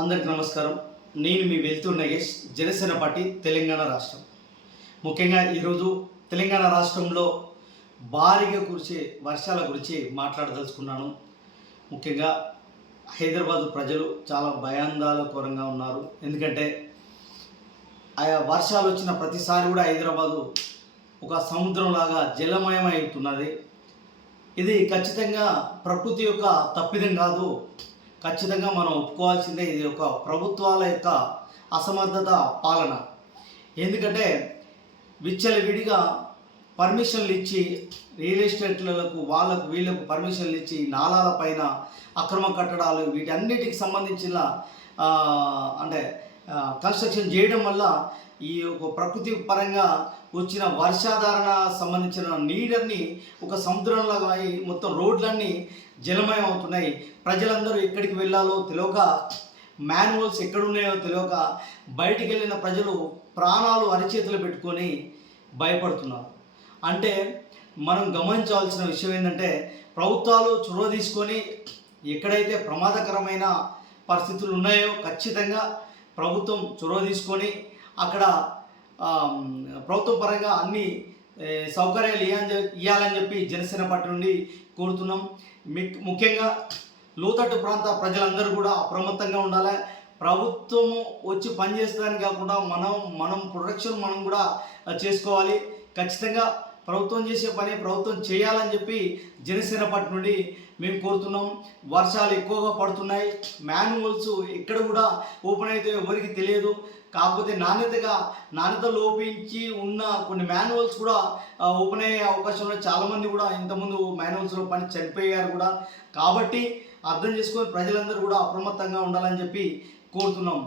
అందరికీ నమస్కారం. నేను మీ వెల్తూరు నగేష్, జనసేన పార్టీ తెలంగాణ రాష్ట్రం. ముఖ్యంగా ఈరోజు తెలంగాణ రాష్ట్రంలో భారీగా కురిసే వర్షాల గురించి మాట్లాడదలుచుకున్నాను. ముఖ్యంగా హైదరాబాద్ ప్రజలు చాలా భయాందోళనకరంగా ఉన్నారు. ఎందుకంటే ఆయా వర్షాలు వచ్చిన ప్రతిసారి కూడా హైదరాబాదు ఒక సముద్రంలాగా జలమయం అవుతున్నది. ఇది ఖచ్చితంగా ప్రకృతి యొక్క తప్పిదం కాదు, ఖచ్చితంగా మనం ఒప్పుకోవాల్సిందే. ఇది ఒక ప్రభుత్వాల యొక్క అసమర్థత పాలన. ఎందుకంటే విచ్చలవిడిగా పర్మిషన్లు ఇచ్చి రియల్ ఎస్టేట్లకు వీళ్ళకు పర్మిషన్లు ఇచ్చి నాలాల పైన అక్రమ కట్టడాలు వీటన్నిటికి సంబంధించిన అంటే కన్స్ట్రక్షన్ చేయడం వల్ల ఈ ఒక ప్రకృతి పరంగా వచ్చిన వర్షాధారణ సంబంధించిన నీడన్ని ఒక సముద్రంలాగా మొత్తం రోడ్లన్నీ జలమయం అవుతున్నాయి. ప్రజలందరూ ఎక్కడికి వెళ్ళాలో తెలియక, మాన్యువల్స్ ఎక్కడున్నాయో తెలియక బయటికి వెళ్ళిన ప్రజలు ప్రాణాలు అరిచేతులు పెట్టుకొని భయపడుతున్నారు. అంటే మనం గమనించాల్సిన విషయం ఏంటంటే, ప్రభుత్వాలు చొరవ తీసుకొని ఎక్కడైతే ప్రమాదకరమైన పరిస్థితులు ఉన్నాయో ఖచ్చితంగా ప్రభుత్వం చొరవ తీసుకొని అక్కడ ప్రభుత్వ పరంగా అన్ని సౌకర్యాలు ఇవ్వాలని చెప్పి జనసేన పార్టీ నుండి కోరుతున్నాం. ముఖ్యంగా లోతట్టు ప్రాంత ప్రజలందరూ కూడా అప్రమత్తంగా ఉండాలి. ప్రభుత్వము వచ్చి పనిచేస్తారని కాకుండా మనం ప్రొడక్షన్ మనం కూడా చేసుకోవాలి. ఖచ్చితంగా ప్రభుత్వం చేసే పని ప్రభుత్వం చేయాలని చెప్పి జనసేన పార్టీ నుండి మేము కోరుతున్నాం. వర్షాలు ఎక్కువగా పడుతున్నాయి, మాన్యువల్స్ ఎక్కడ కూడా ఓపెన్ అయితే ఎవరికి తెలియదు. కాకపోతే నాణ్యత లోపించి ఉన్న కొన్ని మాన్యువల్స్ కూడా ఓపెన్ అయ్యే అవకాశం ఉన్నాయి. చాలామంది కూడా ఇంతకుముందు మాన్యువల్స్లో పని చనిపోయారు కూడా. కాబట్టి అర్థం చేసుకొని ప్రజలందరూ కూడా అప్రమత్తంగా ఉండాలని చెప్పి కోరుతున్నాం.